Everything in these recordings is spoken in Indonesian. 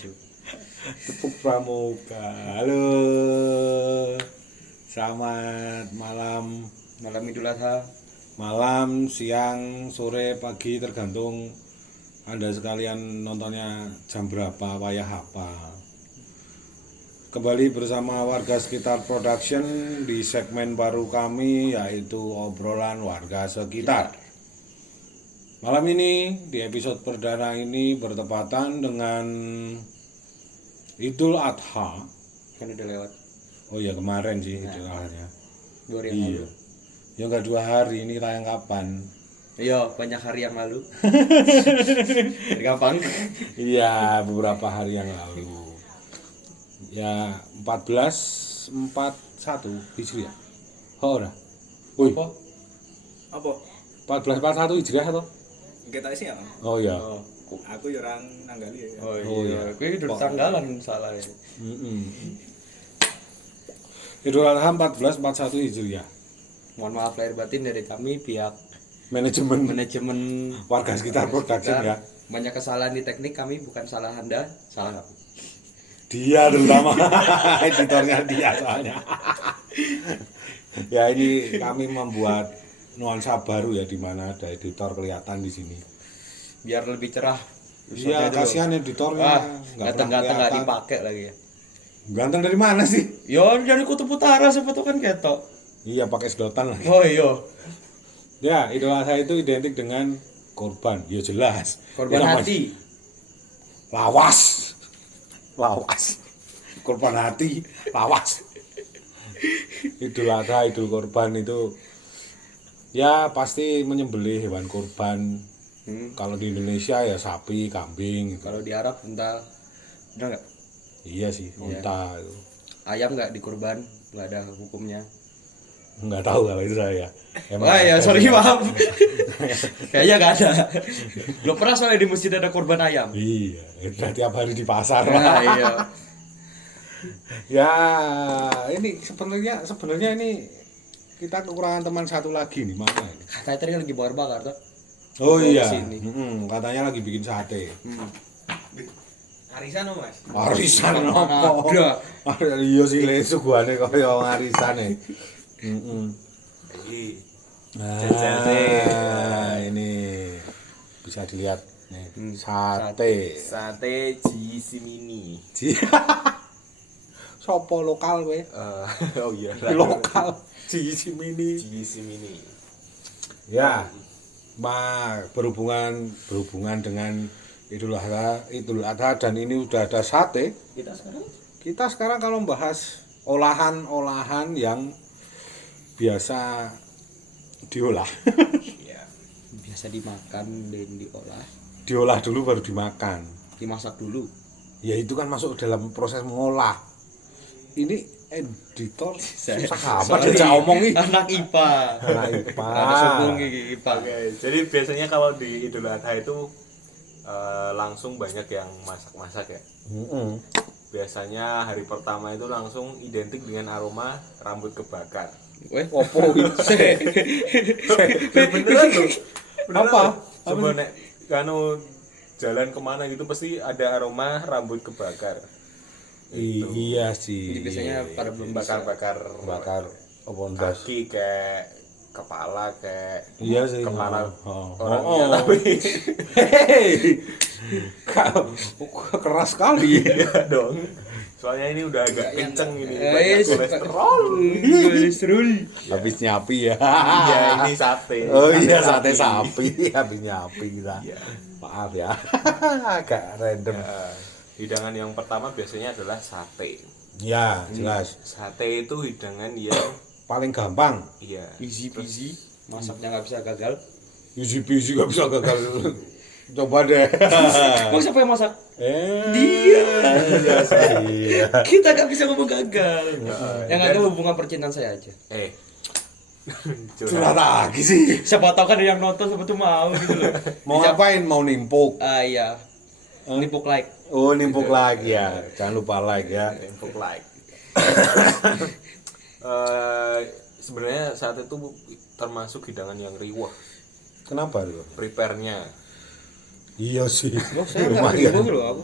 maju. Tepuk pramuka. Halo. Selamat malam. Malam Idul Adha. Malam, siang, sore, pagi tergantung Anda sekalian nontonnya jam berapa, wayah apa. Kembali bersama warga sekitar production di segmen baru kami, yaitu obrolan warga sekitar. Malam ini di episode perdana ini bertepatan dengan Idul Adha. Kan udah lewat Oh iya, kemarin sih Idul Adha. 2 hari yang Iya. lalu. Ya enggak 2 hari, ini tayang kapan? Iya, banyak hari yang lalu. Gampang. Iya, beberapa hari yang lalu. Ya, 1441 Hijriah. Oh, ora. Woi, Apa? 1441 Hijriah atau? Kita sih ya. Oh iya. Oh, Aku ya orang nanggali ya. Oh, iya. Kuwi udah tanggalan salah ya. Idul Adha 1441 Hijriah. Mohon maaf lahir batin dari kami pihak Manajemen manajemen warga sekitar production ya. Banyak kesalahan di teknik, kami bukan salah Anda, salah kami. Dia terutama editornya dia soalnya. Ya, ini kami membuat nuansa baru ya, di mana ada editor kelihatan di sini. Biar lebih cerah. Iya, kasihan editornya. Wah, nggak pernah ganteng-ganteng enggak kelihatan. dipakai lagi ya. Ganteng dari mana sih? Yo, dari kutub utara sepatu kan ketok. Iya, pakai sedotan lagi. Oh iya. Ya, Idul Adha itu identik dengan korban. Ya jelas. Korban Ya, hati. Lawas. Korban hati, lawas. Idul Adha, Idul Korban itu ya pasti menyembelih hewan korban. Kalau di Indonesia ya sapi, kambing gitu. Kalau di Arab unta. Benar enggak? Iya sih, unta itu. Ayam enggak dikurban, enggak ada hukumnya. Enggak tahu kalau itu saya. Wah ya, sorry maaf. Kayaknya enggak ada. Belum pernah soalnya di masjid ada korban ayam. Iya, udah tiap hari di pasar. Nah, iya. Ya, ini sebenarnya ini kita kekurangan teman satu lagi nih, mana ini? Katanya tadi lagi bakar-bakar tuh. Oh iya, Sini. katanya lagi bikin sate. Arisan dong, Mas. Arisan Ada. apa? Iya sih, le suguhane kaya arisane. Nah, ini bisa dilihat nih, sate. Sate Jisimini. Sopo lokal we? Oh iya. Lokal Jisimini. Jisimini. Ya, berhubungan dengan Idul Adha dan ini udah ada sate. Kita sekarang kalau membahas olahan-olahan yang biasa diolah. Iya. Biasa dimakan dan diolah, Diolah dulu baru dimakan. dimasak dulu. Ya itu kan masuk dalam proses mengolah. Ini editor susah amat Sorry, dia omong nih. Anak IPA. Anak IPA. Ada sombong iki IPA. Oke, jadi biasanya kalau di Idul Adha itu langsung banyak yang masak-masak ya. Biasanya hari pertama itu langsung identik dengan aroma rambut kebakar. Weh, opo iki? Beneran loh. Apa? Coba nek kanu jalan kemana gitu pasti ada aroma rambut kebakar. Iya sih. Jadi biasanya pada belum Bakar-bakar apa ndas? kaki kayak kepala kayak Iya sih. kepala Oh. orangnya tapi Hei. Keras sekali. iya dong. Soalnya ini udah agak kenceng ini banyak kolesterol. Habis nyapi ya. Iya, ini sate. Oh iya, Sate sate sapi. Habis nyapi kita. Iya. Maaf ya. Agak random. Hidangan yang pertama biasanya adalah sate. Ya, jelas. Sate itu hidangan yang Paling gampang. iya. Easy peasy, masaknya nggak bisa gagal. Easy peasy gak bisa gagal. Coba deh. Mau siapa yang masak? Dia. Iya sih. Kita nggak bisa ngomong gagal. Yang ada hubungan percintaan saya aja. Curhat lagi sih. Siapa tahu kan ada yang nonton siapa tuh mau gitu loh. Mau ngapain? Mau nimpuk. Ah iya. Nipuk like. Oh, nimpuk lagi ya. Jangan lupa like ya. Info like. Sebenarnya sate itu termasuk hidangan yang riwah. Kenapa lu? Prepare-nya. Iya sih. Oh, saya nggak bingung loh aku.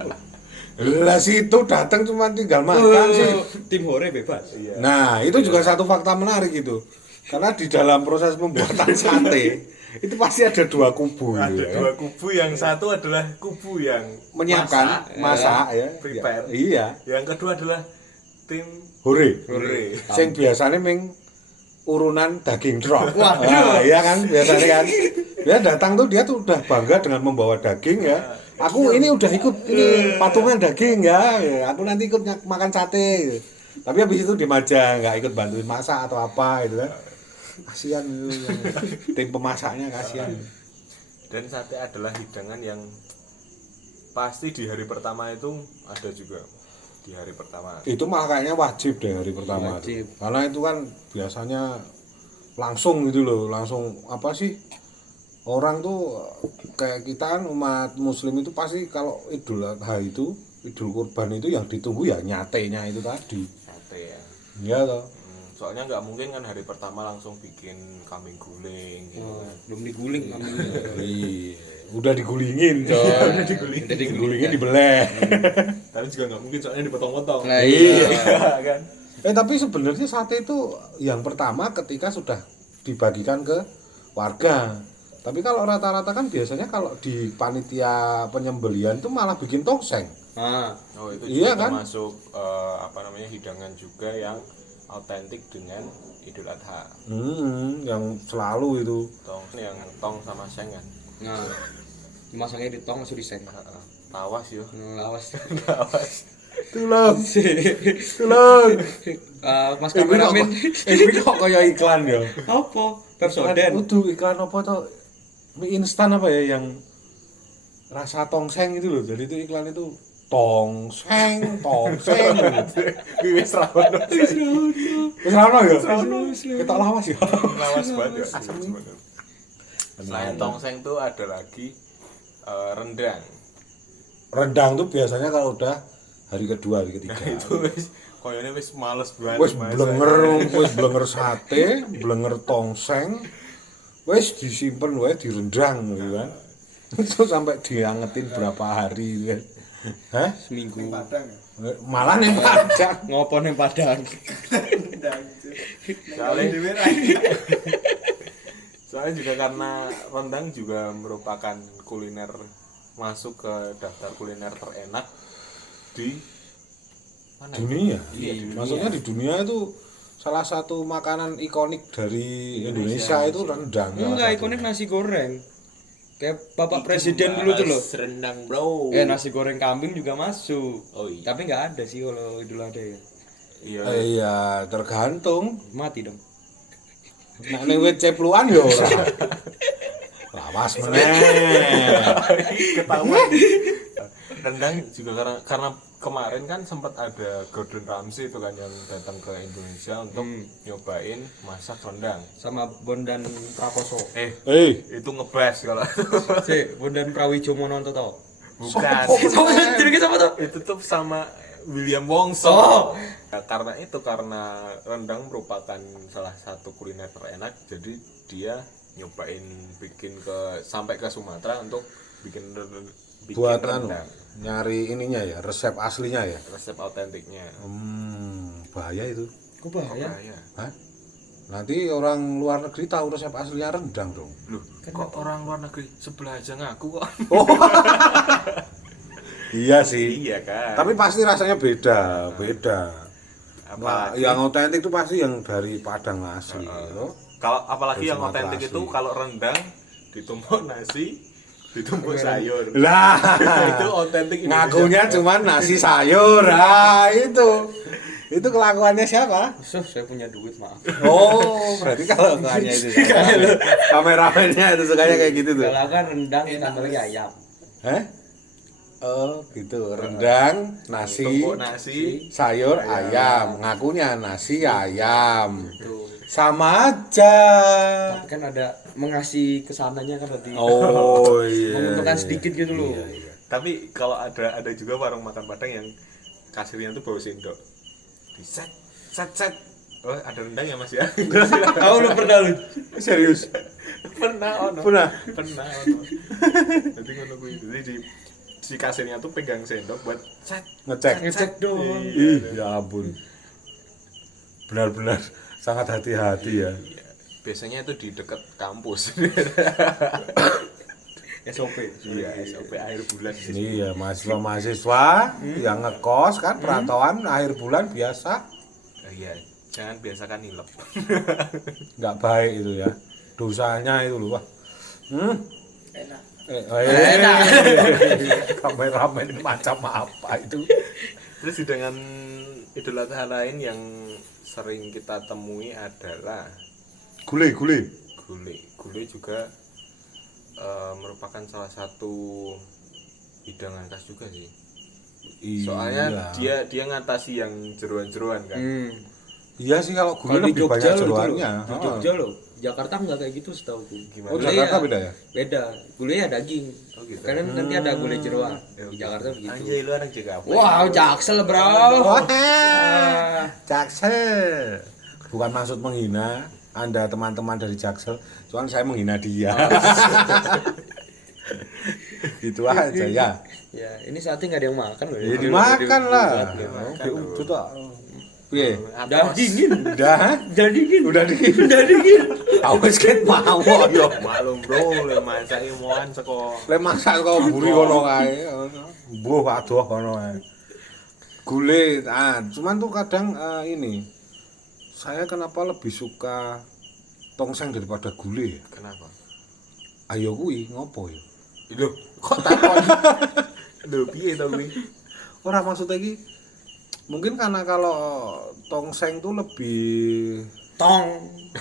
Lah situ datang cuma tinggal makan sih. Tim hore bebas. Iya. Nah, itu juga satu fakta menarik itu. Karena di dalam proses pembuatan sate itu pasti ada dua kubu Ada ya. dua kubu, yang satu adalah kubu yang Menyiapkan masak ya. prepare. Iya, Yang kedua adalah tim hore. hore. Sing biasanya urunan daging truk. Wah, iya kan biasanya kan. Dia datang tuh dia tuh udah bangga dengan membawa daging ya. Aku ini udah ikut ini patungan daging ya. Aku nanti ikut makan sate. Tapi habis itu diem aja, nggak ikut bantuin masak atau apa gitu kan. Kasihan itu yang tim pemasaknya kasihan. Dan sate adalah hidangan yang pasti di hari pertama itu ada juga. Di hari pertama. Itu mah kayaknya wajib deh hari pertama Wajib. itu. Karena itu kan biasanya langsung gitu loh, langsung apa sih? Orang tuh kayak kita kan umat muslim itu pasti kalau Idul Adha itu, Idul Kurban itu yang ditunggu ya nyatenya itu tadi. Sate ya. Iya toh. Soalnya nggak mungkin kan hari pertama langsung bikin kambing guling gitu Oh, kan. belum diguling kambingnya. Iya, udah digulingin coy. Udah digulingin. Digulingin dibeleh. Tapi juga nggak mungkin soalnya dipotong-potong. Nah, iya. Kan. Tapi sebenarnya sate itu yang pertama ketika sudah dibagikan ke warga. Tapi kalau rata-rata kan biasanya kalau di panitia penyembelian itu malah bikin tongseng. Nah, Oh itu Iya juga kan? termasuk apa namanya hidangan juga yang autentik dengan Idul Adha. Yang selalu itu. Tong sama seng kan. nah. Dimasangnya di tong langsung diseng. Tawas yo. Lawas. Tawas. Tulung. Tulung. Mas kameramen. Ini kok kayak iklan ya? Apa? Pepsodent. Udah iklan apa tuh? Mie instan apa ya yang rasa tongseng itu loh. Jadi itu iklan itu tongseng. Wis rawono. Wis rano ya? Kita lawas ya. Lawas banget ya. Asam sebenarnya. Selain tongseng tuh ada lagi rendang. Rendang tuh biasanya kalau udah hari kedua, hari ketiga. Itu wis koyone wis males banget. Wis blenger sate, blenger tongseng. Wis disimpen wae direndang gitu kan. Itu sampai diangetin berapa hari gitu kan. Hah? Seminggu. Malah ning Padang. Ngopo ning Padang? Soalnya juga karena rendang juga merupakan kuliner masuk ke daftar kuliner terenak di mana? Dunia. Iya, Maksudnya di dunia itu salah satu makanan ikonik dari Indonesia itu rendang. Enggak, ikonik nasi goreng. Kayak Bapak Presiden dulu tuh loh. Rendang, Bro. Nasi goreng kambing juga masuk. Oh iya. Tapi nggak ada sih kalau Idul Adha ya. Iya. Iya, tergantung. Mati dong. Nek ning wit cepluan yo ora. Lawas meneh. Ketahuan. Rendang juga karena kemarin kan sempat ada Gordon Ramsay itu kan yang datang ke Indonesia untuk nyobain masak rendang. Sama Bondan Prakoso. Itu ngebas kalau Si Bondan Prawijomo nonton tau. bukan. Sama jenenge sama tuh. Itu tuh sama William Wongso. Oh. Nah, karena rendang merupakan salah satu kuliner terenak, jadi dia nyobain bikin sampai ke Sumatera untuk bikin Buat anu rendang. nyari ininya ya, resep aslinya ya. Resep autentiknya. Bahaya itu. Kok bahaya? Ya. Hah? Nanti orang luar negeri tahu resep aslinya rendang dong. Loh, kok orang luar negeri sebelah aja ngaku kok. Iya sih. Iya kan. Tapi pasti rasanya beda. Nah, Apalagi yang otentik itu pasti yang dari Padang asli. Loh. kalau apalagi Dari yang Sumatera otentik itu asli. kalau rendang ditumpuk nasi, ditumpuk sayur. Lah, Itu otentik Indonesia. ngakunya cuma nasi sayur. Ah, itu. Itu kelakuannya siapa? Saya punya duit, maaf. Oh, berarti kalau hanya itu. Kameramennya itu sukanya kayak gitu tuh. Kalau kan rendang ditambah lagi ayam. Hah? Oh, gitu. Rendang, nasi, Tumpuk nasi, sayur, ayam. Ngakunya nasi, ayam. Tuh. Sama aja. Tapi kan ada mengasih kesananya kan berarti. Oh, iya. Menguntungkan sedikit gitu loh. tapi kalau ada juga warung makan Padang yang kasirnya tuh bawa sendok. Set. Oh, ada rendang ya Mas ya? Tahu lu pernah lu? Serius? Pernah ono. Pernah? Pernah ono. Jadi ngono kuwi. Jadi si kasirnya tuh pegang sendok buat ngecek doang. ih ya ampun benar-benar sangat hati-hati ya. Biasanya itu di dekat kampus. SOP. Iya, sampai akhir bulan. Iya, mahasiswa yang ngekos kan perantauan akhir bulan biasa Iya, jangan biasakan nilep. nggak baik itu ya. Dosanya itu loh, wah. Enak. Kameramen macam apa itu? Terus dengan Idul Adha lain yang sering kita temui adalah Gule. gule. Gule juga merupakan salah satu hidangan khas juga sih. Soalnya dia ngatasi yang jeroan-jeroan kan. Iya sih kalau gule Kalau di lebih banyak Jogja loh, jeroannya. di Jogja loh. Jakarta enggak kayak gitu setahuku. Gimana? Oh, Gulai Jakarta beda ya? Beda. Gulenya daging. Oh, gitu. Karena nanti ada gulai jeroan. Di Jakarta begitu. Anjay lu anak Jakarta. Wow, Jaksel, Bro. Jaksel. Bukan maksud menghina Anda teman-teman dari Jaksel, soalnya saya menghina dia. Gitu aja ya. Ya, ini saatnya nggak ada yang makan loh. Ya dimakan lah. dimakan. Oke, udah. Piye? Udah dingin. Udah? Udah dingin. Udah dingin. Udah dingin. Aku wis ket mau yo. Maklum bro, le masak ilmuwan saka Le masak kok mburi kono kae. Mbuh adoh kono kae. Gule, cuman tuh kadang ini saya kenapa lebih suka tongseng daripada gule? kenapa? Ayo kuwi ngopo ya? Lho, kok takon? Lho piye to kuwi? Ora maksudnya iki mungkin karena kalau tongseng tuh lebih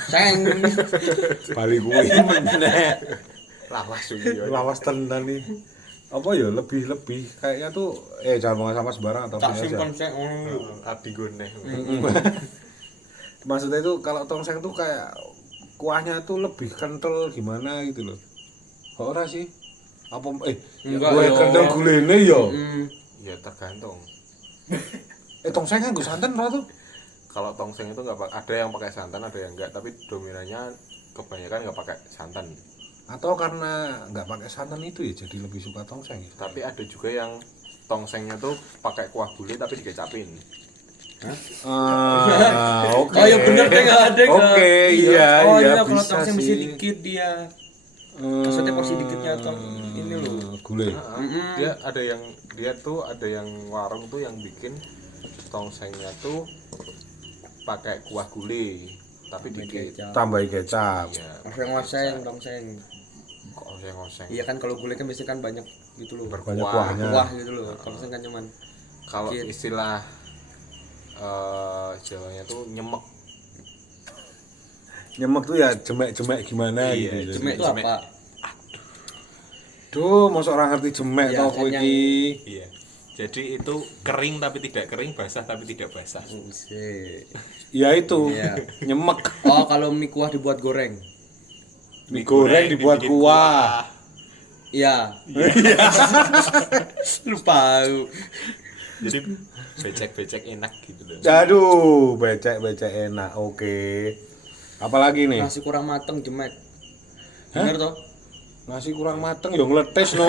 Seng. bali kuwi meneh. Lawas kuwi yo. Lawas tenan nih. Apa ya lebih kayaknya tuh jangan ngomong sama sembarang atau Tak aja. simpan seng. Abdi goneh. Maksudnya itu kalau tongseng tuh kayak kuahnya tuh lebih kental gimana gitu loh. Kok ora sih? Apa Enggak, gue yo. kental gulene yo. Ya tergantung. Tongseng kan gue santan ora tuh. Kalau tongseng itu nggak ada yang pakai santan, ada yang enggak, tapi dominannya kebanyakan nggak pakai santan. Atau karena nggak pakai santan itu ya jadi lebih suka tongseng ya. Tapi ada juga yang tongsengnya tuh pakai kuah gulai tapi dikecapin. Oke. Oh ya bener deh nggak ada. Oke, iya, Oh iya, iya kalau bisa tongseng sih. bisa dikit dia. Maksudnya porsi dikitnya atau ini loh. Gulai. Dia ada yang ada yang warung tuh yang bikin tongsengnya tuh pakai kuah gulai tapi dikit. Tambahin kecap. Iya. Oseng tongseng. Kok oseng-oseng. Iya kan kalau gulai kan biasanya kan banyak gitu loh. Banyak kuahnya. Kuah gitu loh. Tongseng kan cuman Kalau dikit. istilah Jawanya tuh nyemek. Nyemek tuh ya jemek-jemek gimana Iya, gitu. Jemek itu apa? Duh, mosok orang ngerti jemek Ya, tau kowe kan iki. Iya. Jadi itu kering tapi tidak kering, basah tapi tidak basah. Buset. Ya itu, Iya. nyemek. Oh kalau mie kuah dibuat goreng. Mie goreng dibuat dibikin kuah. Iya. Lupa. Jadi becek-becek enak gitu loh. Aduh, becek-becek enak. Oke. Apalagi nih? Nasi kurang mateng jemek. Bener toh? Nasi kurang mateng ya ngeletes no.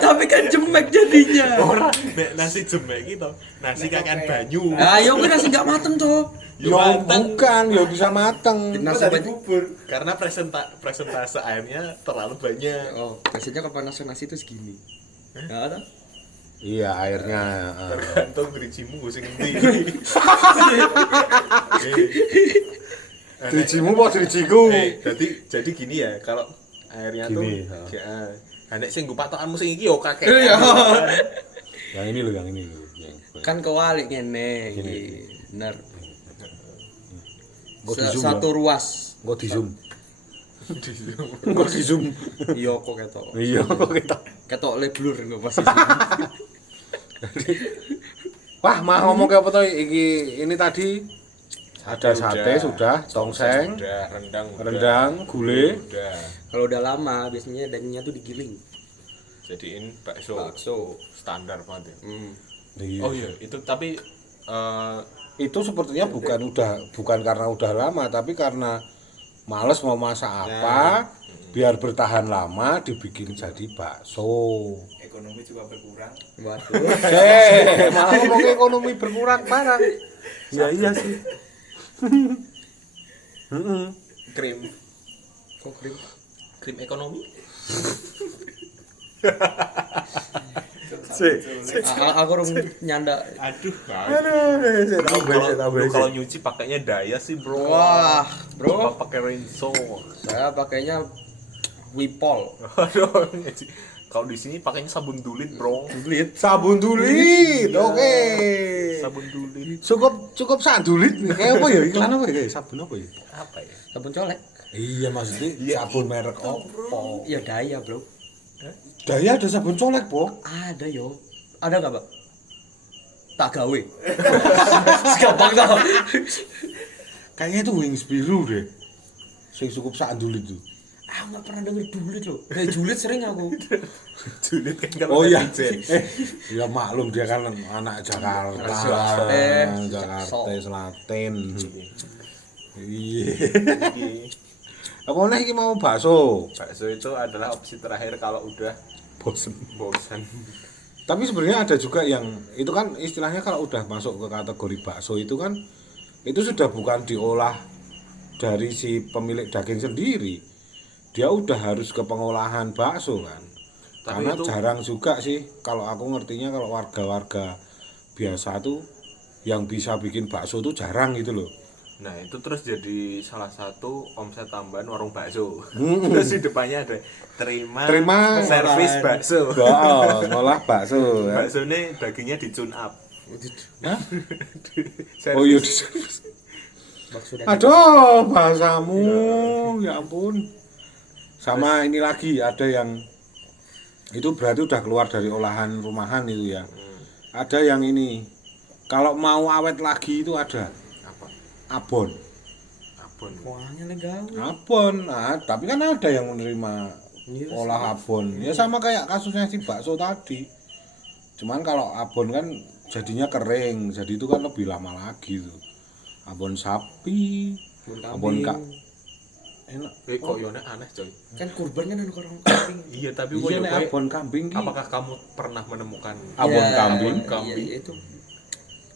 Tapi kan jemek jadinya. Ora, nek nasi jemek gitu. Nasi kakan banyu. Ayo kan nasi nggak mateng toh. Ya bukan, ya bisa mateng. Nasi banyak. Karena presentase airnya terlalu banyak. Oh, biasanya kalau panas nasi itu segini. Nah, toh? Iya, airnya. Tergantung drijimu sing endi. Drijimu apa drijiku? Jadi gini ya, kalau airnya Gini, tuh nek sing gupatokanmu sing iki yo kakek. Iya. Yang ini loh, yang ini loh. Kan kewalik ngene iki. Bener. Kok di zoom Satu ya? ruas. Kok di zoom? Kok di zoom? Iya kok ketok. Iya, kok kita. Ketok leblur enggak pasti. Wah, mah ngomong ke apa tuh? Ini tadi ada sate sudah, tongseng, Udah, rendang, gulai. udah. Kalau udah lama biasanya dagingnya tuh digiling. Jadiin bakso. Bakso. Standar banget ya. Iya. Oh iya, itu tapi Itu sepertinya bukan karena udah lama, tapi karena males mau masak apa, biar bertahan lama dibikin jadi bakso. ekonomi juga berkurang. Waduh. Malah ngomong ekonomi berkurang barang. Ya iya sih. Krim. Kok krim? Krim ekonomi? Aku orang nyanda. Aduh, Aduh, kalau nyuci pakainya Daya sih, Bro. Wah, bro. Apa pakai Renzo? Saya pakainya Wipol. Aduh, kalau di sini pakainya sabun dulit, Bro. sabun dulit. Iya. Oke. Sabun dulit. Cukup sandulit. Kayak apa ya? Iklan apa ya? Sabun apa ya? Apa ya? Sabun colek. Iya maksudnya sabun merek opo? Ya Daya, bro. Daya ada sabun colek, Po. Ada yo. Ada nggak, Pak? Tak gawe. Gampang tau. Kayaknya itu Wings biru deh. Sing cukup sandulit tuh. Aku nggak pernah denger dulit loh. Julit sering aku. Dulit kan kalau Oh iya. netizen. Ya maklum dia kan anak Jakarta. Jakarta Selatan. Iya. Apa nih iki mau bakso? Bakso itu adalah opsi terakhir kalau udah Bosen. bosan. Tapi sebenarnya ada juga yang itu kan istilahnya kalau udah masuk ke kategori bakso itu kan itu sudah bukan diolah dari si pemilik daging sendiri. Dia udah harus ke pengolahan bakso kan. Tapi Karena itu jarang juga sih kalau aku ngertinya kalau warga-warga biasa tuh yang bisa bikin bakso tuh jarang gitu loh. Nah itu terus jadi salah satu omset tambahan warung bakso. Terus di depannya ada terima servis bakso. Ngolah bakso. Ya. Bakso ini dagingnya di tune up. Hah? Servis. Oh iya. Maksudnya Aduh, bahasamu. Ya ampun. Sama ini lagi ada yang itu berarti udah keluar dari olahan rumahan itu ya. Ada yang ini. Kalau mau awet lagi itu ada Apa? abon. Abon. uangnya legal. Abon. Nah, tapi kan ada yang menerima Iya, olah abon. Ya sama kayak kasusnya si bakso tadi. Cuman kalau abon kan jadinya kering, jadi itu kan lebih lama lagi tuh. Abon sapi, abon enak. Kok yone aneh coy. Kan kurban kan orang kambing. Iya tapi Iya koyo nek kowe- abon kambing ki. apakah kamu pernah menemukan Abon Ya, kambing. Kambing. Iya, itu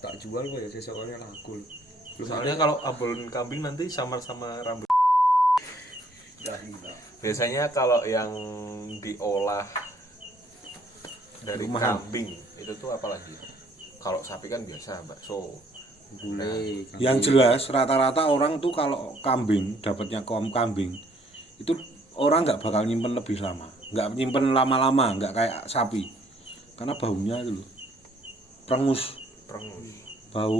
tak jual kok ya sesuatu laku. soalnya kalau abon kambing nanti samar-sama rambut. Biasanya kalau yang diolah dari Rumahan. kambing itu tuh apa lagi? Kalau sapi kan biasa bakso. Gulai. Yang jelas rata-rata orang tuh kalau kambing dapatnya kambing itu orang nggak bakal nyimpen lebih lama, nggak nyimpen lama-lama, nggak kayak sapi, karena baunya itu loh, prengus, Prengus.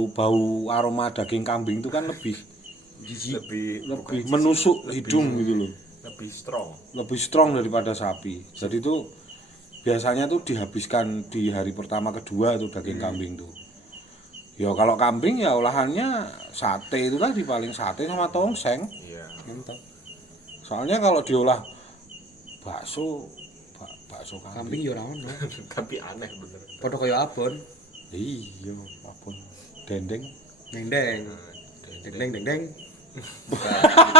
bau aroma daging kambing itu kan lebih Lebih menusuk hidung gitu loh, lebih strong. lebih strong daripada sapi. Jadi itu biasanya tuh dihabiskan di hari pertama kedua tuh daging kambing tuh. Ya kalau kambing ya olahannya sate itu tadi paling sate sama tongseng. Iya. Mantap. Soalnya kalau diolah bakso bakso Kambing kambing. yo ora ono. Tapi aneh bener. Padha kaya abon. Iya, apun dendeng. Dendeng. Dendeng. Dendeng dendeng. Bukan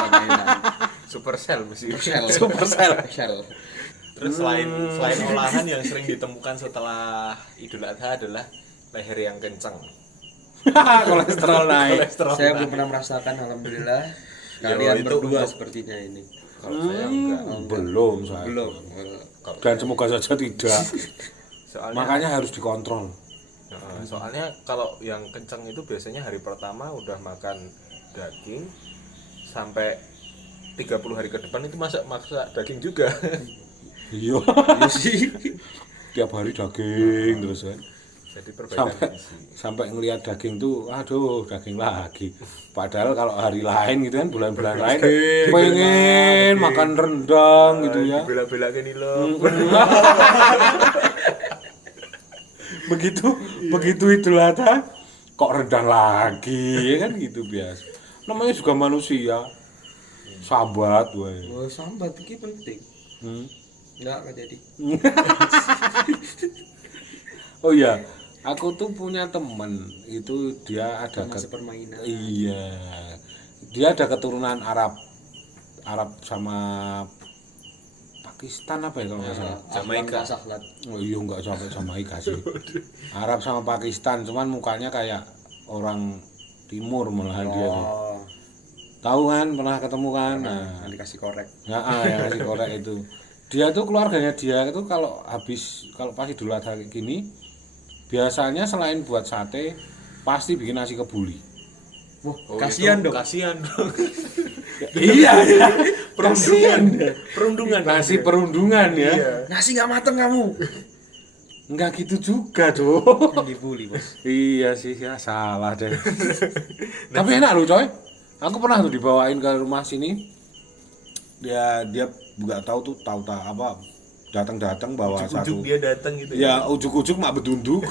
mainan. Supercell mesti. Supercell. Terus selain olahan yang sering ditemukan setelah Idul Adha adalah leher yang kencang. Kolesterol naik. Kolesterol Saya naik. belum pernah merasakan alhamdulillah. Ya, Kalian itu berdua untuk- sepertinya ini. Kalau saya enggak. Belum saya. Belum. Dan semoga saja tidak. Soalnya Makanya harus dikontrol. soalnya kalau yang kencang itu biasanya hari pertama udah makan daging sampai 30 hari ke depan itu masak daging juga. Iya. Iya sih. Tiap hari daging terus kan. Jadi perbaikan Sampai gizi. sampai ngelihat daging tuh, aduh daging lagi. Padahal kalau hari lain gitu kan, bulan-bulan lain pengen makan rendang gitu ya. Bela-belakan ini loh. Begitu Idul Adha kok rendang lagi ya kan gitu biasa. Namanya juga manusia. Sahabat wae. Oh, sambat iki penting. Hmm. Enggak jadi. Oh iya, aku tuh punya temen itu dia ada Masa permainan. iya. Dia ada keturunan Arab sama Pakistan apa ya kalau nggak salah. Jamaika. Saklat. Oh iya nggak sampai Jamaika sih. Arab sama Pakistan, cuman mukanya kayak orang timur malahan dia tuh. Oh, Tahu kan, pernah ketemu kan? Nah, yang dikasih korek. ya, yang ngasih korek itu. Dia tuh keluarganya dia itu kalau pas Idul Adha kayak gini, biasanya selain buat sate, pasti bikin nasi kebuli. Wah, Oh, kasihan itu dong. Kasihan dong. Iya, iya. Perundungan. Perundungan. Nasi perundungan ya. Iya. Nasi nggak mateng kamu. Enggak gitu juga, Dok. Kan dibully, Bos. Iya sih, ya salah deh. Tapi enak loh, coy. Aku pernah tuh dibawain ke rumah sini. Dia nggak tahu tuh apa datang bawa Ujuk-ujuk satu. dia datang gitu Ya ujuk-ujuk mak bedunduk.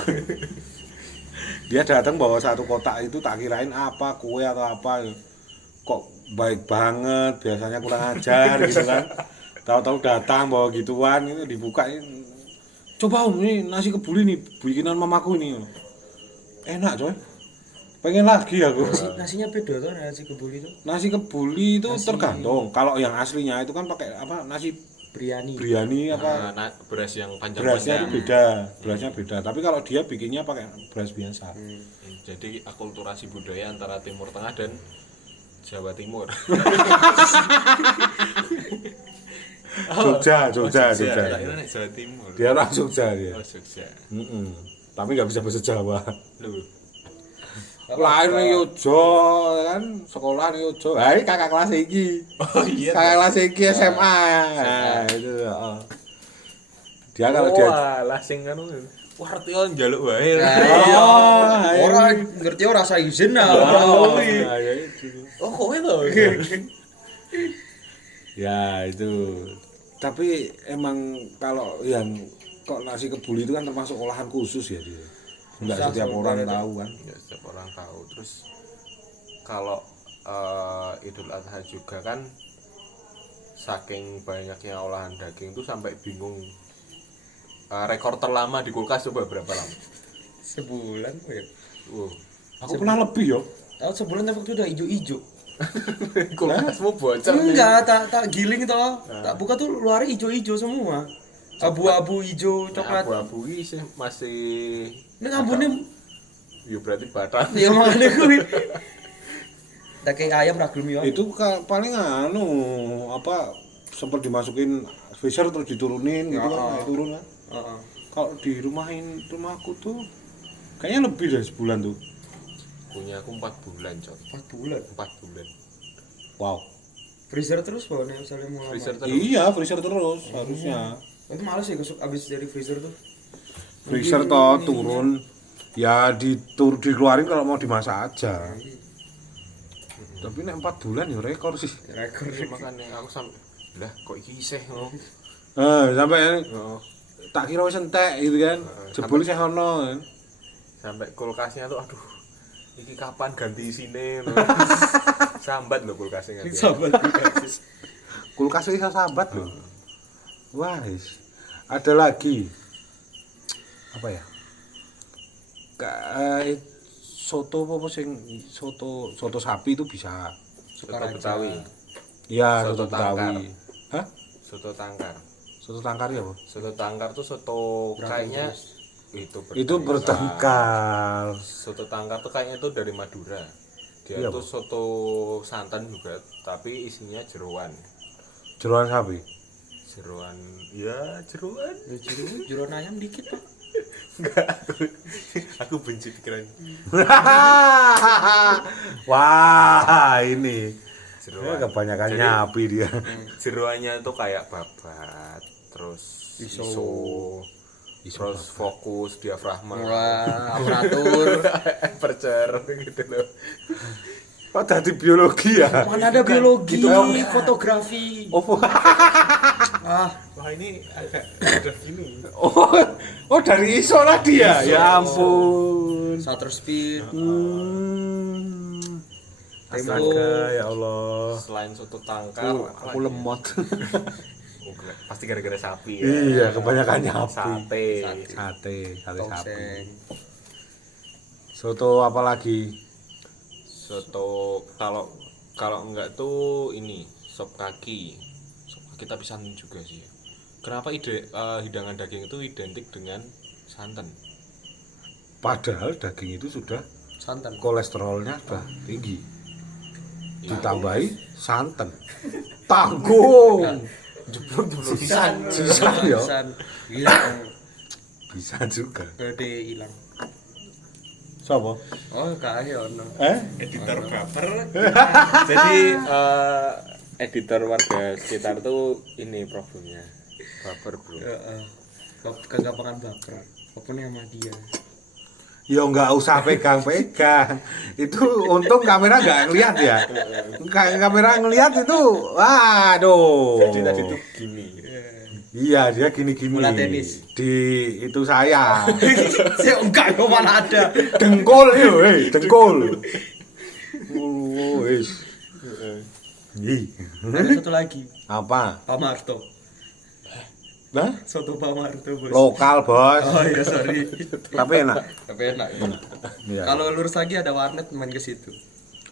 Dia datang bawa satu kotak itu tak kirain apa kue atau apa. Kok baik banget, biasanya kurang ajar gitu kan. Tahu-tahu datang bawa gituan itu dibuka ini. Coba Om, ini nasi kebuli nih, bikinan mamaku ini. Enak coy. Pengen lagi aku. Nasinya beda tuh nasi kebuli itu. Nasi kebuli itu tergantung. Kalau yang aslinya itu kan pakai apa? Nasi Biryani. biryani apa? beras yang Berasnya panjang-panjang. beda, berasnya beda. Tapi kalau dia bikinnya pakai beras biasa. Jadi akulturasi budaya antara Timur Tengah dan Jawa Timur. Jogja. Tak kira nek Jawa Timur. Dia orang Jogja dia. Oh, Jogja. Tapi nggak bisa bahasa Jawa. Loh. Lahir ning Yojo kan, sekolah ning Yojo. Hai kakak kelas iki. Oh iya. Kakak kelas iki SMA. Nah, itu. Oh. Dia kalau dia lah sing anu ngerti on njaluk wae. Orang ngerti ora rasa izin lah. Oh, ya itu. Oh, kowe to. Ya itu. Tapi emang kalau yang kok nasi kebuli itu kan termasuk olahan khusus ya dia. Enggak Susah setiap orang soalnya. tahu kan. Ya, setiap orang tahu. Terus kalau Idul Adha juga kan saking banyaknya olahan daging itu sampai bingung. Rekor terlama di kulkas coba berapa lama? Sebulan ya. Aku pernah lebih yo. Tahu sebulan tapi waktu udah ijo-ijo. Kulkasmu bocor nih. Enggak, tak giling toh. Tak buka tuh luarnya ijo-ijo semua. Abu-abu ijo coklat. Abu-abu ini sih masih Ini ambune ya berarti badan. ya makane kuwi. Tak kayak ayam ra gelem yo. Itu paling anu apa sempat dimasukin freezer terus diturunin gitu kan, naik turun kan. Heeh. Kalau di rumahku tuh kayaknya lebih dari sebulan tuh. Punya aku 4 bulan, Cok. 4 bulan. 4 bulan. Wow. Freezer terus bawaannya misalnya mau lama. Freezer terus. Iya, freezer terus harusnya. Itu males ya besok abis dari freezer tuh. Freezer toh turun ya dikeluarin kalau mau dimasak aja. Tapi nek 4 bulan ya rekor sih. Rekor. Makanya aku sampai lah kok iki isih ngono. Sampai Heeh. tak kira wis entek gitu kan. Jebul sih ono kan. Sampai kulkasnya tuh aduh. Iki kapan ganti isine? Sambat lho kulkasnya ganti. Sahabat kulkas. Kulkas iso sambat lho. Wah, ada lagi. Apa ya? Soto apa sing soto sapi itu bisa. Soto Betawi. Iya, Soto soto Betawi. tangkar. Hah? Soto tangkar. Soto tangkar ya, apa? Soto tangkar tuh soto kayaknya Itu bertengkar. Soto tangkar tuh kayaknya tuh dari Madura. Dia Iya, tuh soto santan juga, tapi isinya jeroan. Jeroan sapi. Jeroan, ya jeroan. Jeroan ayam dikit, Pak. Enggak. Aku benci pikiran. Wah, ini. Jeroan. Kebanyakan Jadi, nyapi dia. Jeroannya tuh kayak babat, terus Iso. terus fokus diafragma. Wah, aparatur. Percer gitu loh. Kok tadi biologi ya? Mana ada biologi, gitu dong. fotografi. Oh, Ah, Wah, ini agak gini. oh dari ISO tadi ya? Ya ampun. shutter speed. Astaga, ya Allah. Selain soto tangkar, Aku lemot. pasti gara-gara sapi ya. Iya, kebanyakan nyapi. Sate. Sate sapi. Tongseng. Soto apa lagi? Soto kalau enggak tuh ini sop kaki. Sop kaki tapi santan juga sih. Kenapa hidangan daging itu identik dengan santan? Padahal daging itu sudah Santan. kolesterolnya sudah tinggi. Ya. Ditambahi santan. Tanggung. Jeblok-jeblok Sisan. Sisan, ya? Sisan. Hilang. Bisa juga. Gede hilang. Siapa? Oh, kaya ono. Editor baper. Jadi editor warga sekitar tuh ini problemnya. Baper, Bro. Heeh. Kegapangan baper. Apa nih sama dia? Ya nggak usah pegang-pegang. Itu untung kamera nggak ngeliat ya. Kamera ngeliat itu, waduh. Jadi tadi tuh gini. Iya, dia gini-gini. Bola tenis. Di itu saya. Saya enggak, kok mana ada. Dengkul yo, dengkul. Oh, wis. Ih. Ada satu lagi. Apa? Pak Marto. Nah, Soto Pak Marto, Bos. lokal, Bos. Oh iya, sorry. Tapi enak. Tapi enak. Iya. Kalau lurus lagi ada warnet main ke situ.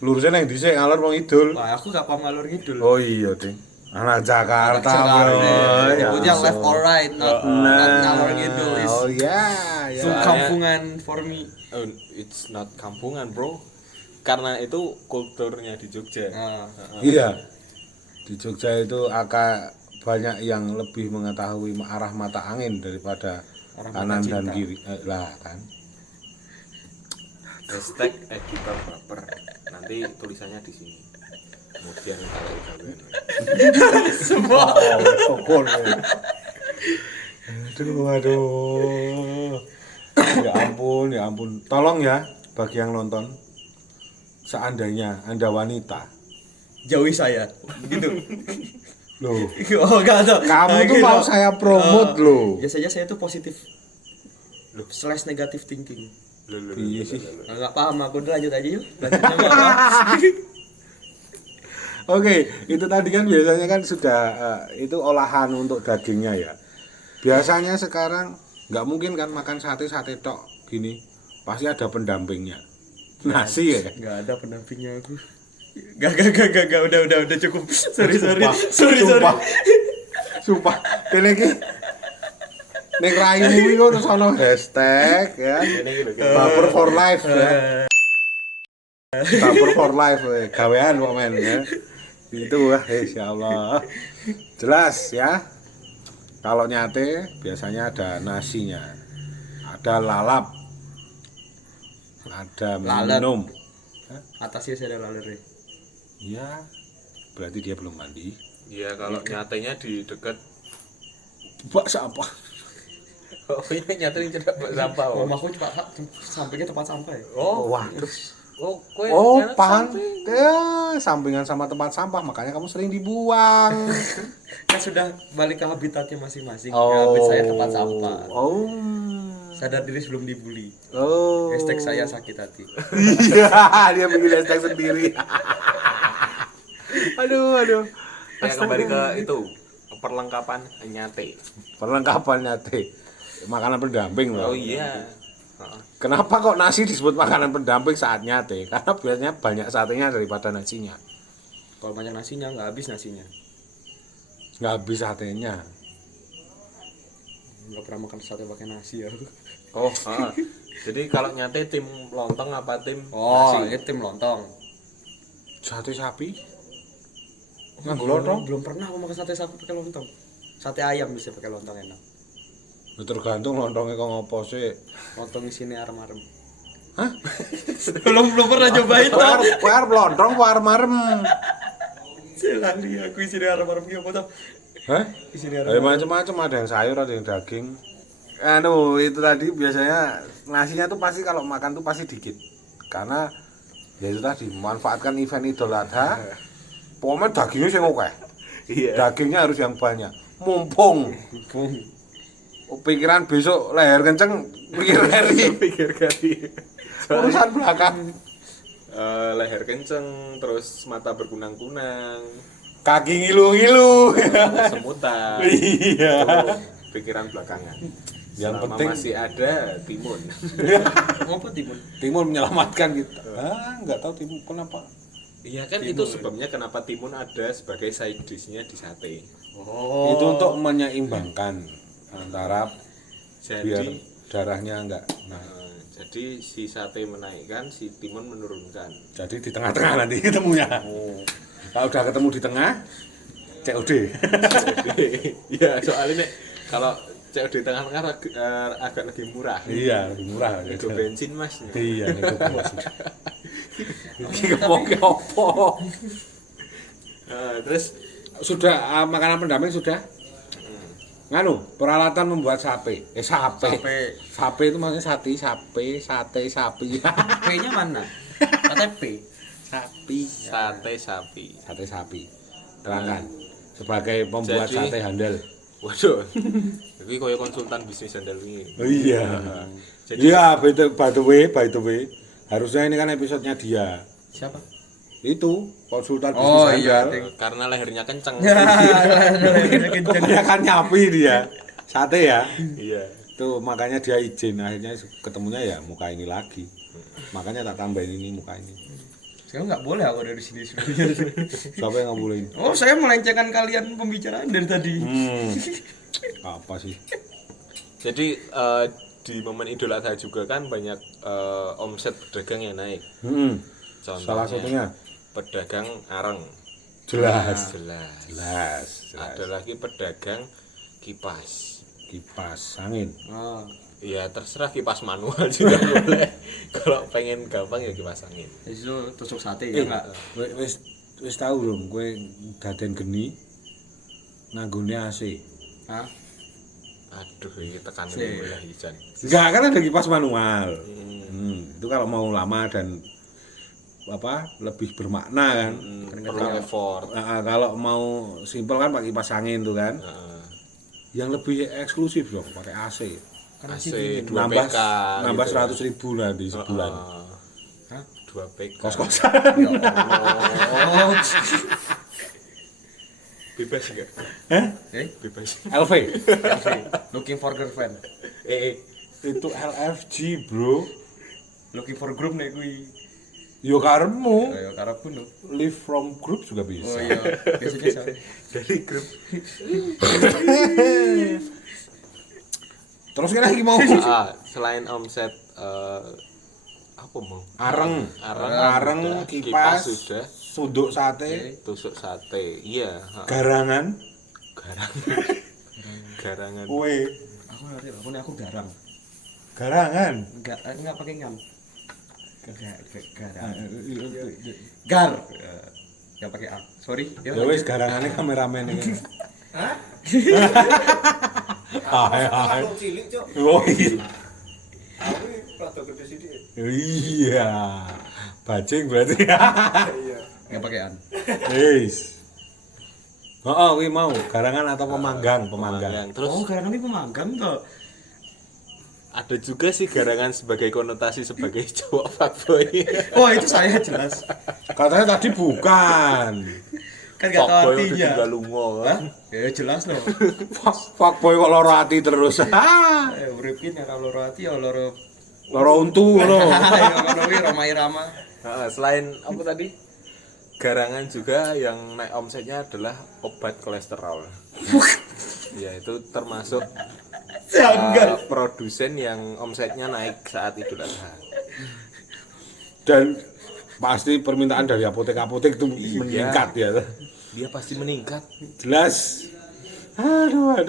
Lurusnya yang dhisik ngalor wong idul. Wah, aku gak paham ngalur ngidul. Oh iya, Ding. Anak Jakarta, Jakarta. bro. Nyebutnya Ya. left or right, not ngalor ngidul. Is Oh ya, ya. itu kampungan for me. Oh, it's not kampungan, Bro. Karena itu kulturnya di Jogja. Nah, Iya. Di Jogja itu banyak yang lebih mengetahui arah mata angin daripada Arah kanan mata dan cinta. kiri. Lah kan. Hashtag editor baper. Nanti tulisannya di sini. Kemudian kalau gawean. semua. Pokok. Aduh. Ya ampun. Tolong ya bagi yang nonton. Seandainya Anda wanita. Jauhi saya. Gitu. Loh, Oh, enggak ada. kamu tuh mau saya promote loh. Biasanya saya tuh positif. Slash negatif thinking. Iya sih. Enggak paham aku, udah lanjut aja yuk. Lanjutnya mau apa? Oke, itu tadi kan biasanya kan sudah itu olahan untuk dagingnya ya. Biasanya sekarang nggak mungkin kan makan sate tok gini, pasti ada pendampingnya. Nasi ya. Enggak ada pendampingnya aku. Gak, udah cukup. Sorry. Sumpah. Kene iki ning raimu iki terus ana hashtag ya. Baper for life ya. Baper for life gawean kok men ya. Itu insyaallah. Jelas ya. Kalau nyate biasanya ada nasinya. Ada lalap. Ada Lalat. minum. Atasnya saya ada laler. Iya. Berarti dia belum mandi. Iya, kalau nyatanya di dekat Bak sampah. oh ini nyata yang cedak sampah. Oh, Mamaku sampingnya tempat sampah ya. Waduh. kowe Oh, nyata pan. samping. Ya, sampingan sama tempat sampah, makanya kamu sering dibuang. Kan sudah balik ke habitatnya masing-masing. Ya, habit saya tempat sampah. Oh. Sadar diri sebelum dibully. Oh. Hashtag saya sakit hati. Iya, dia bikin hashtag sendiri. Aduh. Ya, kembali ke itu perlengkapan nyate. Perlengkapan nyate. Makanan pendamping loh. Oh iya. Kenapa kok nasi disebut makanan pendamping saat nyate? Karena biasanya banyak satenya daripada nasinya. Kalau banyak nasinya nggak habis nasinya. Nggak habis satenya. Nggak pernah makan sate pakai nasi ya. Oh, jadi kalau nyate tim lontong apa tim Oh, nasi? ini tim lontong. Sate sapi? Nganggo lontong? Belum pernah aku makan sate sapi pakai lontong. Sate ayam bisa pakai lontong enak. Ya, tergantung lontongnya kok ngopo sih. Lontong isinya arem-arem. Hah? belum pernah cobain tuh. Kuar lontong, kuar marem. Selali aku isinya arem-arem gitu apa tuh? Hah? Isinya Ada arem-arem. macam-macam, ada yang sayur, ada yang daging. Itu tadi biasanya nasinya tuh pasti kalau makan tuh pasti dikit. Karena ya itu tadi memanfaatkan event Idul Adha. Pokoknya dagingnya sing akeh. Iya. Dagingnya harus yang banyak. Mumpung pikiran besok leher kenceng pikir kari. Pikir kali. Urusan belakang. Leher kenceng, terus mata berkunang-kunang, Kaki ngilu-ngilu. semutan. Iya. Itu pikiran belakangan. Yang Selama penting masih ada timun. Apa timun? Timun menyelamatkan kita. Enggak tahu timun kenapa. Iya kan itu sebabnya kenapa timun ada sebagai side dish-nya di sate. Oh. Itu untuk menyeimbangkan antara biar Jadi darahnya enggak. Nah, jadi si sate menaikkan, si timun menurunkan. jadi di tengah-tengah nanti ketemunya. Kalau udah ketemu di tengah, COD. Iya, soalnya nek kalau COD tengah-tengah agak lebih murah. Iya, lebih murah. Itu bensin Mas. Iya, itu bos. Iki kepoke opo? Terus Sudah makanan pendamping sudah? Nganu, peralatan membuat sapi. Sapi itu maksudnya sate sapi. P-nya mana? Kata P. Sapi. sate sapi. Sate sapi. Terangkan. Sebagai pembuat Jadi- sate handal. Waduh. Iki koyo konsultan bisnis handal ini. Oh iya. Jadi- Iya, by the way. Harusnya ini kan episodenya dia. Siapa? Itu konsultan Oh, bisnis iya, handal. Karena lehernya kenceng. Kenceng. Dia kan nyapi dia. Sate ya. Iya. Tuh makanya dia izin, akhirnya ketemunya ya muka ini lagi. Makanya tak tambahin ini muka ini. Sekarang nggak boleh aku dari sini sebenarnya. Siapa yang nggak bolehin? Oh, saya melencengkan kalian pembicaraan dari tadi. Apa sih? Jadi di momen Idul Adha juga kan banyak omset pedagang yang naik. Contohnya, Salah satunya pedagang areng. jelas. Ada lagi pedagang kipas. Kipas angin. Oh, Ya terserah kipas manual juga boleh. Kalau pengen gampang ya kipas angin. itu tusuk sate ya enggak? Wis tahu belum kowe daden geni nanggone AC. Hah? Aduh, ini tekanan Sih. ya Ijan. Enggak kan ada kipas manual. Itu kalau mau lama dan lebih bermakna kan. Perlu effort. Nah, kalau mau simpel kan pakai kipas angin tuh kan. Heeh. Yang lebih eksklusif dong pakai AC. Karena AC sih 2 Nambah PK. nambah gitu. 100.000 nanti sebulan. Hah? 2 PK. Kos-kosan. Oh. Bebas enggak? Bebas. LV. Looking for girlfriend. Itu LFG, Bro. Looking for group nih kuwi. Yo karepmu. Ayo karepku no. Live from group juga bisa. Oh iya, biasanya sama. Dari grup. Terus kan lagi mau Selain omset apa mau? areng, Udah, kipas, sudah, suduk sate, tusuk sate. Iya, garangan. Garangan. Kue, Aku ngerti, aku garang. garangan. Enggak pakai ngam. Garang. Ya Gar. Enggak pakai a. Sorry. wis garangannya kameramen ini. Hah? Hai. Oh iya. Iya. Bajing berarti. Enggak pakai an. Wis. Oh, kuwi mau garangan atau pemanggang. Terus Oh, garang ini pemanggang toh. ada juga sih garangan sebagai konotasi sebagai cowok fuckboy. Oh, itu saya jelas. Katanya tadi bukan. Kan enggak tahu Fuckboy udah artinya. tinggal lungo. Hah? Ya jelas loh. Fuckboy kok loro ati terus. Uripin ya kalau roti ya loro. Loro untu lho. Ya ngono kuwi Roma Irama. Selain apa tadi? Garangan juga yang naik omsetnya adalah obat kolesterol. Ya itu termasuk produsen yang omsetnya naik saat Idul Adha. Dan pasti permintaan dari apotek-apotek itu meningkat ya. Dia pasti meningkat. Jelas. Aduh.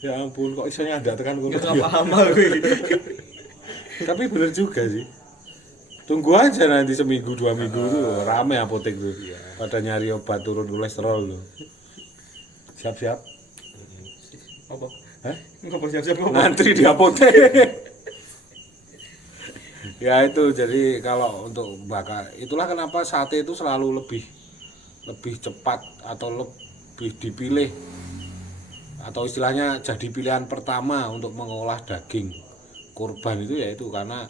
Ya ampun kok isanya ada tekan kono. Enggak paham aku iki. Tapi bener juga sih. Tunggu aja nanti seminggu 2 minggu tuh rame apotek tuh. Pada nyari obat turun kolesterol tuh. Siap-siap. Apa? Hah? Enggak siap-siap kok. Ngantri di apotek. Ya itu jadi kalau untuk bakar itulah kenapa sate itu selalu lebih cepat atau lebih dipilih atau istilahnya jadi pilihan pertama untuk mengolah daging kurban itu yaitu karena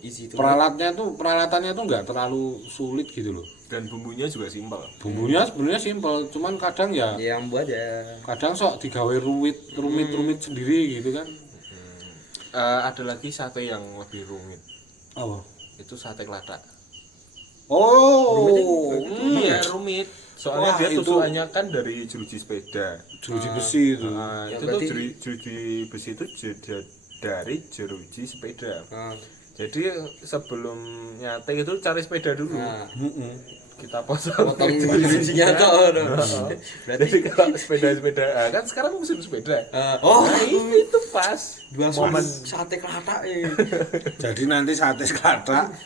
Isi itu. peralatannya tuh nggak terlalu sulit gitu loh. Dan bumbunya juga simpel. Bumbunya sebenarnya simpel, cuman kadang ya Yang buat ya. kadang sok digawe rumit sendiri gitu kan. Ada lagi sate yang lebih rumit. Oh, Itu sate keladak. Oh, Iya rumit. Soalnya Wah, dia itu- tusukannya kan dari jeruji sepeda. jeruji besi itu. Nah, Ya, itu berarti- tuh jeruji besi itu dari jeruji sepeda. Nah, Jadi sebelum nyate itu cari sepeda dulu. nah, Kita potong potong jerujinya tuh. Berarti Jadi kalau sepeda kan sekarang musim sepeda. oh, Nah, itu pas dua momen sate kelatak Jadi nanti sate kelatak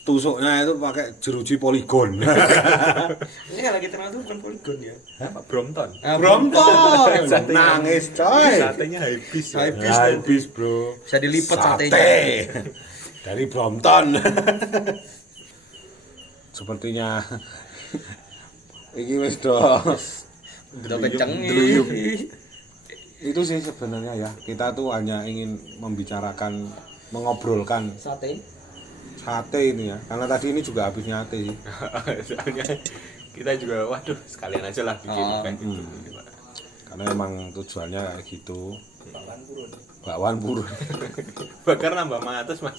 tusuknya itu pakai jeruji poligon. Ini kalau kita kenal tuh bukan poligon ya. apa Brompton. Brompton. Satenya- Nangis coy. Satenya habis. Ya. Habis, Bro. Bisa dilipat Sate. satenya. Dari Brompton. Sepertinya iki wis do. Udah kenceng Deluyup. Itu sih sebenarnya ya. Kita tuh hanya ingin membicarakan, mengobrolkan Sate. sate ini ya. Karena tadi ini juga habis nyate sih. Soalnya kita juga waduh sekalian aja lah bikin Oh, kayak gitu. Karena emang tujuannya kayak gitu. Bakwan purun. Bakar nambah matus Mas.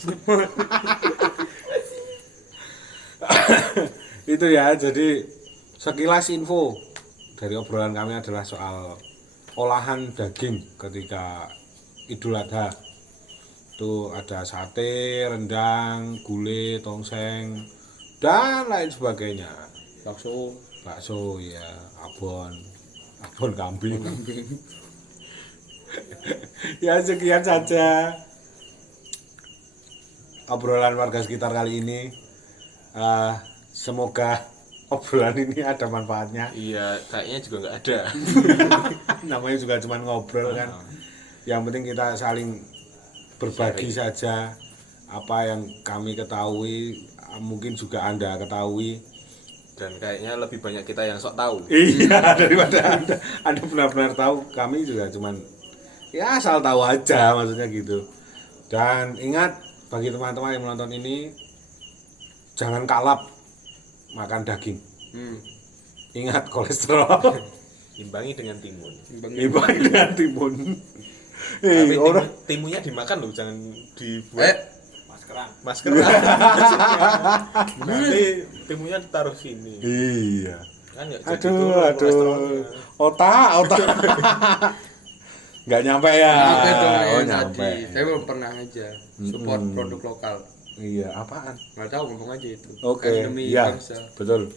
Itu ya, jadi sekilas info dari obrolan kami adalah soal olahan daging ketika Idul Adha. Itu ada sate, rendang, gulai, tongseng, dan lain sebagainya. Bakso ya, abon kambing. Ya sekian saja obrolan warga sekitar kali ini. Semoga obrolan ini ada manfaatnya. Iya, kayaknya juga nggak ada. Namanya juga cuma ngobrol kan. Yang penting kita saling berbagi saja apa yang kami ketahui, mungkin juga Anda ketahui. Dan kayaknya lebih banyak kita yang sok tahu. Iya, daripada Anda benar-benar tahu, kami juga cuman ya asal tahu aja maksudnya gitu. Dan ingat bagi teman-teman yang menonton ini, jangan kalap makan daging. Ingat kolesterol. Imbangi dengan timun. Ibarat dengan timun. Tapi Orang timunnya dimakan loh, jangan dibuat Maskeran. masker. Nanti timunnya ditaruh sini. iya. Kan nggak jadi turun Aduh. kolesterolnya. Otak. Nggak nyampe ya. Nyampe dong Oh, yang nyampe. tadi. Saya belum pernah aja support produk lokal. Iya, apaan? Nggak tahu ngomong aja itu. Oke, Kan demi ya, bangsa. betul.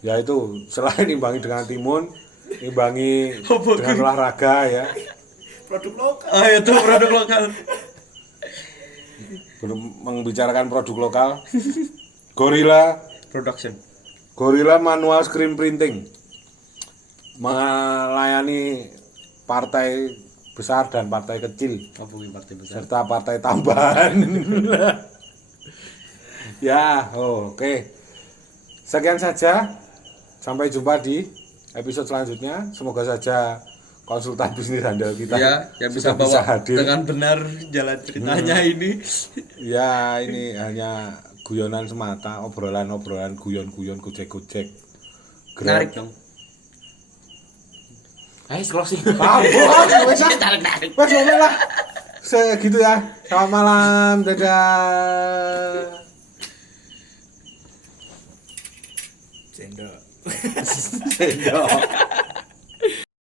Ya itu, selain imbangi dengan timun, imbangi dengan olahraga ya. Produk lokal. Ah itu produk lokal. Belum membicarakan produk lokal. Gorilla Production. manual screen printing. Melayani partai besar dan partai kecil Hubungi partai besar. serta partai tambahan. Ya, oke. Sekian saja. Sampai jumpa di episode selanjutnya. Semoga saja konsultan bisnis handal kita Ya, yang bisa sudah bawa hadir. dengan benar jalan ceritanya ini. Ya, ini hanya guyonan semata, obrolan-obrolan, guyon-guyon, gojek-gojek. Menarik dong. Ayo closing. Tarik. Wes ngomong lah. Segitu ya. Selamat malam. Dadah. Sendok. Sendok.